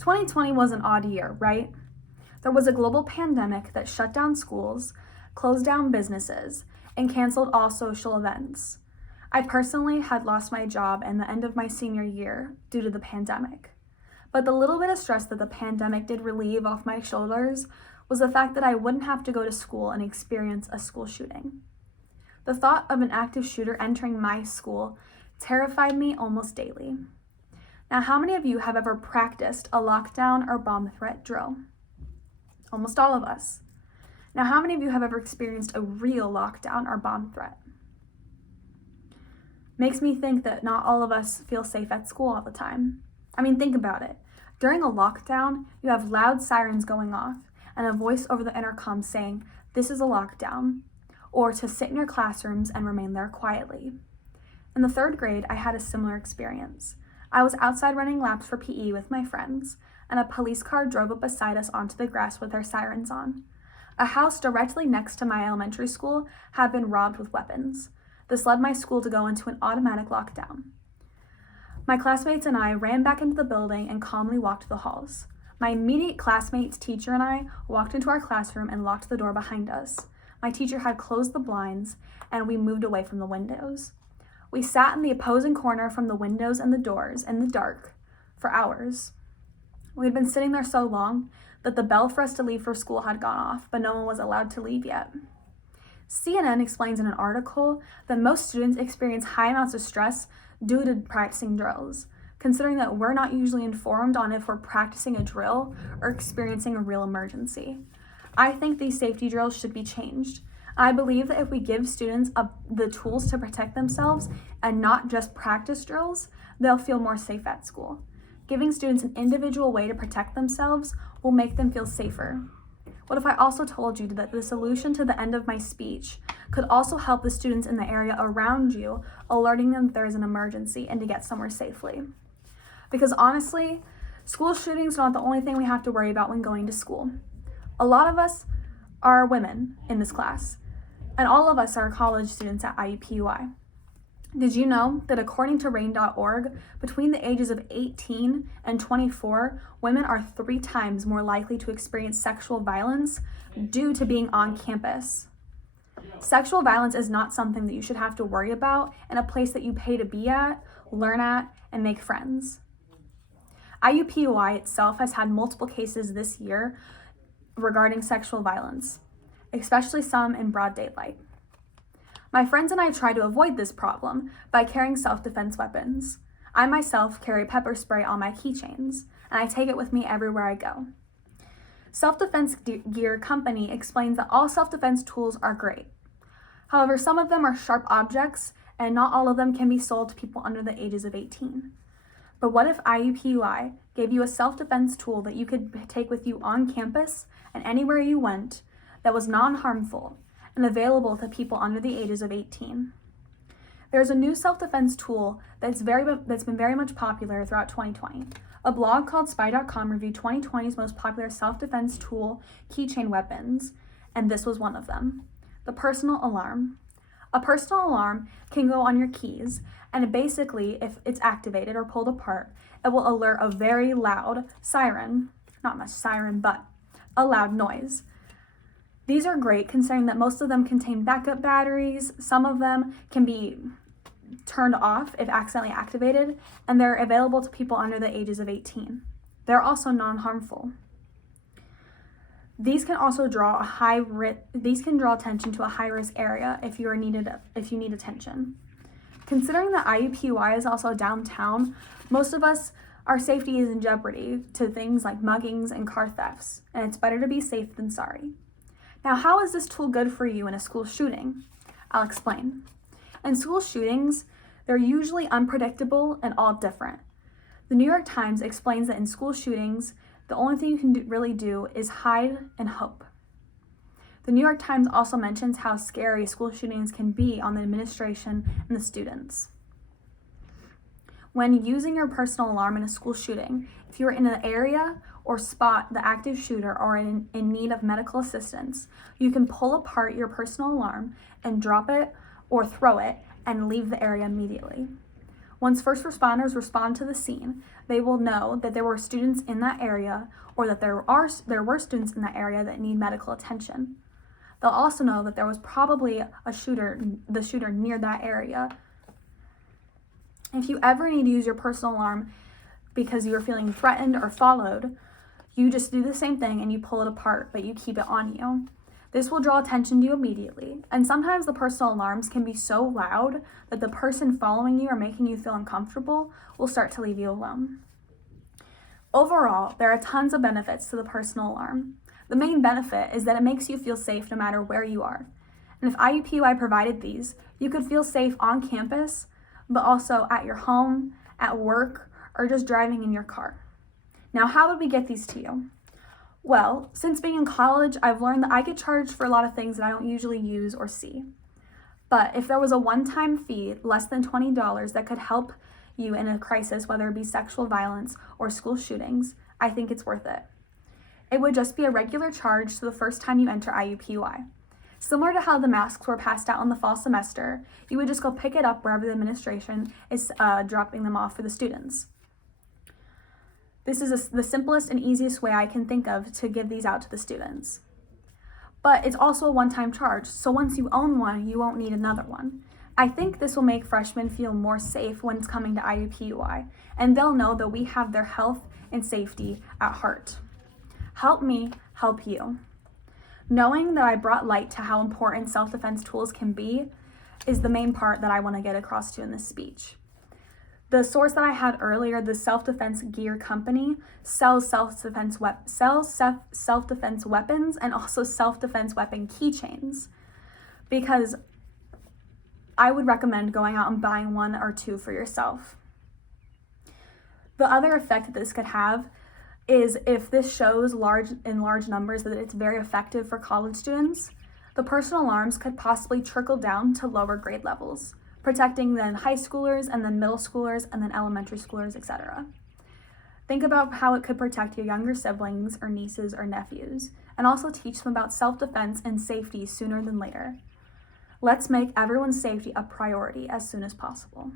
2020 was an odd year, right? There was a global pandemic that shut down schools, closed down businesses, and canceled all social events. I personally had lost my job in the end of my senior year due to the pandemic. But the little bit of stress that the pandemic did relieve off my shoulders was the fact that I wouldn't have to go to school and experience a school shooting. The thought of an active shooter entering my school terrified me almost daily. Now, how many of you have ever practiced a lockdown or bomb threat drill? Almost all of us. Now, how many of you have ever experienced a real lockdown or bomb threat? Makes me think that not all of us feel safe at school all the time. I mean, think about it. During a lockdown, you have loud sirens going off and a voice over the intercom saying, "This is a lockdown," or to sit in your classrooms and remain there quietly. In the 3rd grade, I had a similar experience. I was outside running laps for PE with my friends, and a police car drove up beside us onto the grass with their sirens on. A house directly next to my elementary school had been robbed with weapons. This led my school to go into an automatic lockdown. My classmates and I ran back into the building and calmly walked the halls. My immediate classmates, teacher, and I walked into our classroom and locked the door behind us. My teacher had closed the blinds, and we moved away from the windows. We sat in the opposing corner from the windows and the doors in the dark for hours. We had been sitting there so long that the bell for us to leave for school had gone off, but no one was allowed to leave yet. CNN explains in an article that most students experience high amounts of stress due to practicing drills, considering that we're not usually informed on if we're practicing a drill or experiencing a real emergency. I think these safety drills should be changed. I believe that if we give students the tools to protect themselves and not just practice drills, they'll feel more safe at school. Giving students an individual way to protect themselves will make them feel safer. What if I also told you that the solution to the end of my speech could also help the students in the area around you, alerting them that there is an emergency and to get somewhere safely? Because honestly, school shootings are not the only thing we have to worry about when going to school. A lot of us are women in this class, and all of us are college students at IUPUI. Did you know that according to RAINN.org, between the ages of 18 and 24, women are 3 times more likely to experience sexual violence due to being on campus? Sexual violence is not something that you should have to worry about in a place that you pay to be at, learn at, and make friends. IUPUI itself has had multiple cases this year regarding sexual violence, especially some in broad daylight. My friends and I try to avoid this problem by carrying self-defense weapons. I myself carry pepper spray on my keychains, and I take it with me everywhere I go. Self-Defense Gear Company explains that all self-defense tools are great. However, some of them are sharp objects, and not all of them can be sold to people under the ages of 18. But what if IUPUI gave you a self-defense tool that you could take with you on campus and anywhere you went that was non-harmful and available to people under the ages of 18? There's a new self-defense tool that's been very much popular throughout 2020. A blog called Spy.com reviewed 2020's most popular self-defense tool keychain weapons, and this was one of them: the personal alarm. A personal alarm can go on your keys, and basically, if it's activated or pulled apart, it will alert a very loud siren, not much siren, but a loud noise. These are great considering that most of them contain backup batteries, some of them can be turned off if accidentally activated, and they're available to people under the ages of 18. They're also non-harmful. These can also draw attention to a high-risk area if you need attention. Considering that IUPUI is also downtown, most of us, our safety is in jeopardy to things like muggings and car thefts, and it's better to be safe than sorry. Now, how is this tool good for you in a school shooting? I'll explain. In school shootings, they're usually unpredictable and all different. The New York Times explains that in school shootings, the only thing you can really do is hide and hope. The New York Times also mentions how scary school shootings can be on the administration and the students. When using your personal alarm in a school shooting, if you're in an area or spot the active shooter or in need of medical assistance, you can pull apart your personal alarm and drop it or throw it and leave the area immediately. Once first responders respond to the scene, they will know that there were students in that area or that there were students in that area that need medical attention. They'll also know that there was probably the shooter near that area. If you ever need to use your personal alarm because you are feeling threatened or followed, you just do the same thing and you pull it apart, but you keep it on you. This will draw attention to you immediately, and sometimes the personal alarms can be so loud that the person following you or making you feel uncomfortable will start to leave you alone. Overall, there are tons of benefits to the personal alarm. The main benefit is that it makes you feel safe no matter where you are. And if IUPUI provided these, you could feel safe on campus, but also at your home, at work, or just driving in your car. Now, how would we get these to you? Well, since being in college, I've learned that I get charged for a lot of things that I don't usually use or see. But if there was a one-time fee, less than $20, that could help you in a crisis, whether it be sexual violence or school shootings, I think it's worth it. It would just be a regular charge to the first time you enter IUPUI. Similar to how the masks were passed out in the fall semester, you would just go pick it up wherever the administration is dropping them off for the students. This is the simplest and easiest way I can think of to give these out to the students. But it's also a one-time charge, so once you own one, you won't need another one. I think this will make freshmen feel more safe when it's coming to IUPUI, and they'll know that we have their health and safety at heart. Help me help you. Knowing that I brought light to how important self-defense tools can be is the main part that I want to get across to in this speech. The source that I had earlier, the Self-Defense Gear Company, sells self-defense weapons and also self-defense weapon keychains, because I would recommend going out and buying one or two for yourself. The other effect that this could have is if this shows in large numbers that it's very effective for college students, the personal alarms could possibly trickle down to lower grade levels, protecting then high schoolers and then middle schoolers and then elementary schoolers, etc. Think about how it could protect your younger siblings or nieces or nephews, and also teach them about self-defense and safety sooner than later. Let's make everyone's safety a priority as soon as possible.